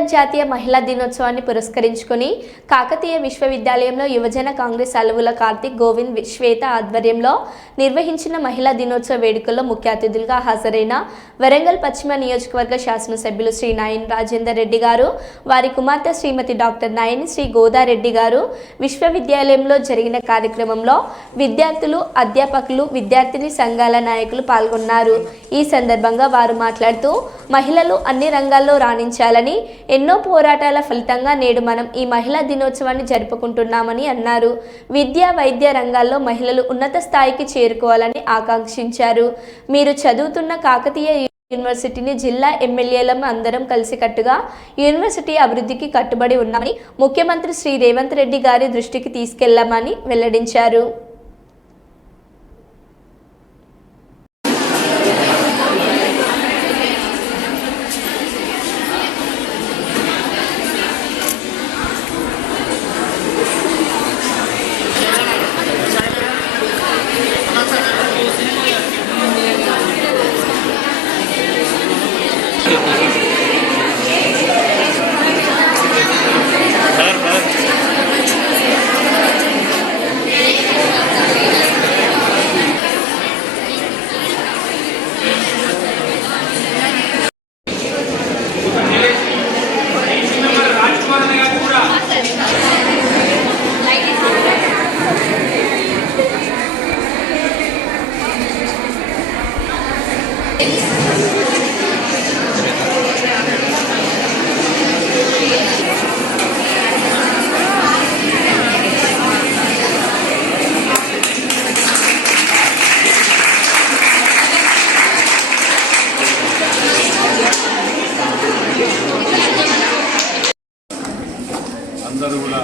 అంతర్జాతీయ మహిళా దినోత్సవాన్ని పురస్కరించుకుని కాకతీయ విశ్వవిద్యాలయంలో యువజన కాంగ్రెస్ అలువుల కార్తిక్ గోవింద్ శ్వేత ఆధ్వర్యంలో నిర్వహించిన మహిళా దినోత్సవ వేడుకల్లో ముఖ్య అతిథులుగా హాజరైన వరంగల్ పశ్చిమ నియోజకవర్గ శాసనసభ్యులు శ్రీ నాయని రాజేందర్ రెడ్డి గారు, వారి కుమార్తె శ్రీమతి డాక్టర్ నాయని శ్రీ గోదారెడ్డి గారు విశ్వవిద్యాలయంలో జరిగిన కార్యక్రమంలో విద్యార్థులు, అధ్యాపకులు, విద్యార్థిని సంఘాల నాయకులు పాల్గొన్నారు. ఈ సందర్భంగా వారు మాట్లాడుతూ మహిళలు అన్ని రంగాల్లో రాణించాలని, ఎన్నో పోరాటాల ఫలితంగా నేడు మనం ఈ మహిళా దినోత్సవాన్ని జరుపుకుంటున్నామని అన్నారు. విద్య, వైద్య రంగాల్లో మహిళలు ఉన్నత స్థాయికి చేరుకోవాలని ఆకాంక్షించారు. మీరు చదువుతున్న కాకతీయ యూనివర్సిటీని జిల్లా ఎమ్మెల్యేలం అందరం కలిసికట్టుగా యూనివర్సిటీ అభివృద్ధికి కట్టుబడి ఉన్నామని ముఖ్యమంత్రి శ్రీ రేవంత్ రెడ్డి గారి దృష్టికి తీసుకెళ్లామని వెల్లడించారు. అందరూ కూడా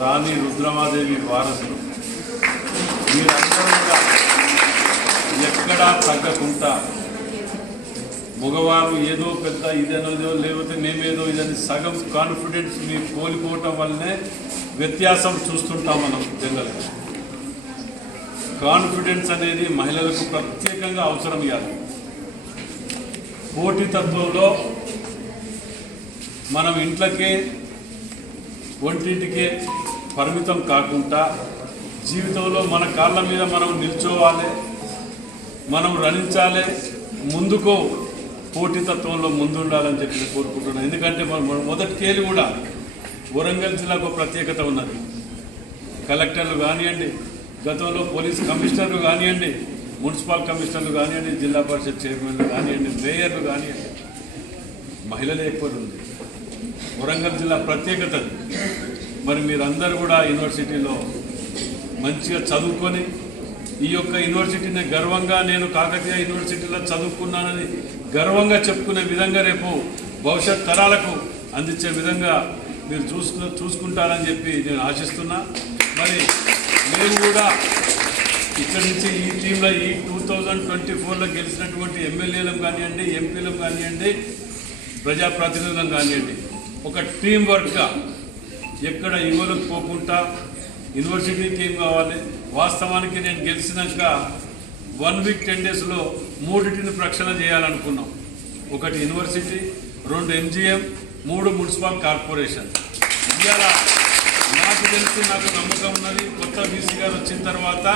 రాణి రుద్రమాదేవి వారసులు. మీరందరూ కూడా ఎక్కడా తగ్గకుండా మగవారు ఏదో పెద్ద ఇదేనో లేకపోతే మేమేదో ఇదని సగం కాన్ఫిడెన్స్ మీరు కోల్పోవటం వల్లనే వ్యత్యాసం చూస్తుంటాం మనం. జనరల్గా కాన్ఫిడెన్స్ అనేది మహిళలకు ప్రత్యేకంగా అవసరం కాదు. పోటీతత్వంలో మనం ఇంట్లోకే ఒంటింటికే పరిమితం కాకుండా జీవితంలో మన కాళ్ళ మీద మనం నిల్చోవాలి, మనం రణించాలి, ముందుకో పోటీతత్వంలో ముందుండాలని చెప్పి కోరుకుంటున్నాను. ఎందుకంటే మొదటికేళ్ళు కూడా వరంగల్ జిల్లాకు ప్రత్యేకత ఉన్నది. కలెక్టర్లు కానివ్వండి, గతంలో పోలీస్ కమిషనర్లు కానివ్వండి, మున్సిపల్ కమిషనర్లు కానివ్వండి, జిల్లా పరిషత్ చైర్మన్లు కానివ్వండి, మేయర్లు కానివ్వండి, మహిళలే ఎక్కువ ఉంది. వరంగల్ జిల్లా ప్రత్యేకత. మరి మీరందరూ కూడా యూనివర్సిటీలో మంచిగా చదువుకొని ఈ యొక్క యూనివర్సిటీని గర్వంగా నేను కాకతీయ యూనివర్సిటీలో చదువుకున్నానని గర్వంగా చెప్పుకునే విధంగా రేపు భవిష్యత్ తరాలకు అందించే విధంగా మీరు చూసుకుంటారని చెప్పి నేను ఆశిస్తున్నా. మరి మేము కూడా ఇక్కడి నుంచి ఈ టీంలో ఈ 2024లో గెలిచినటువంటి ఎమ్మెల్యేలం కానివ్వండి, ఎంపీలం కానివ్వండి, ప్రజాప్రతినిధులం కానివ్వండి, ఒక టీం వర్క్గా ఎక్కడ ఇవ్వలకు పోకుండా యూనివర్సిటీకి ఏం కావాలి. వాస్తవానికి నేను గెలిచినాక 1 వీక్ 10 డేస్లో 3 ప్రక్షాళన చేయాలనుకున్నాం. 1 యూనివర్సిటీ, 2 MGM, 3 మున్సిపల్ కార్పొరేషన్. ఇవాళ నాకు తెలిసి నాకు నమ్మకం ఉన్నది, కొత్త వీసీ గారు వచ్చిన తర్వాత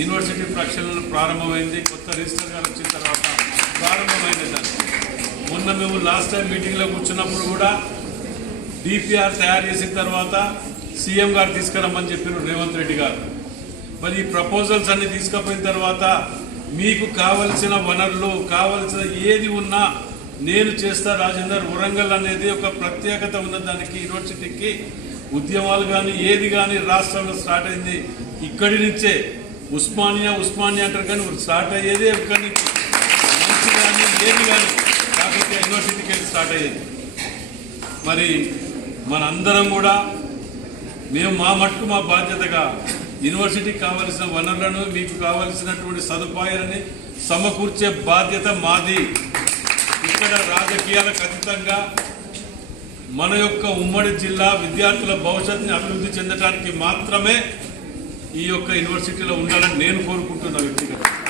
యూనివర్సిటీ ప్రక్షాళన ప్రారంభమైంది. కొత్త రిజిస్టర్ గారు వచ్చిన తర్వాత ప్రారంభమైంది. దాన్ని మొన్న మేము లాస్ట్ టైం మీటింగ్లో కూర్చున్నప్పుడు కూడా డిపిఆర్ తయారు చేసిన తర్వాత సీఎం గారు తీసుకురమ్మని చెప్పారు రేవంత్ రెడ్డి గారు. మరి ఈ ప్రపోజల్స్ అన్ని తీసుకుపోయిన తర్వాత మీకు కావలసిన వనరులు, కావలసిన ఏది ఉన్నా నేను చేస్తా రాజేందర్. వరంగల్ అనేది ఒక ప్రత్యేకత ఉన్న దానికి యూనివర్సిటీకి ఉద్యమాలు కానీ ఏది కానీ రాష్ట్రంలో స్టార్ట్ అయింది ఇక్కడి నుంచే. ఉస్మానియా అంటారు కానీ స్టార్ట్ అయ్యేదే ఇక్కడి నుంచి. మంచి కానీ ఏది కానీ కాకపోతే యూనివర్సిటీకి వెళ్ళి స్టార్ట్ అయ్యేది. మరి మనందరం కూడా మేము మా మట్టుకు మా బాధ్యతగా యూనివర్సిటీకి కావలసిన వనరులను, మీకు కావలసినటువంటి సదుపాయాలని సమకూర్చే బాధ్యత మాది. ఇక్కడ రాజకీయాలకు అతీతంగా మన యొక్క ఉమ్మడి జిల్లా విద్యార్థుల భవిష్యత్తుని అభివృద్ధి చెందడానికి మాత్రమే ఈ యొక్క యూనివర్సిటీలో ఉండాలని నేను కోరుకుంటున్నా వ్యక్తిగతంగా.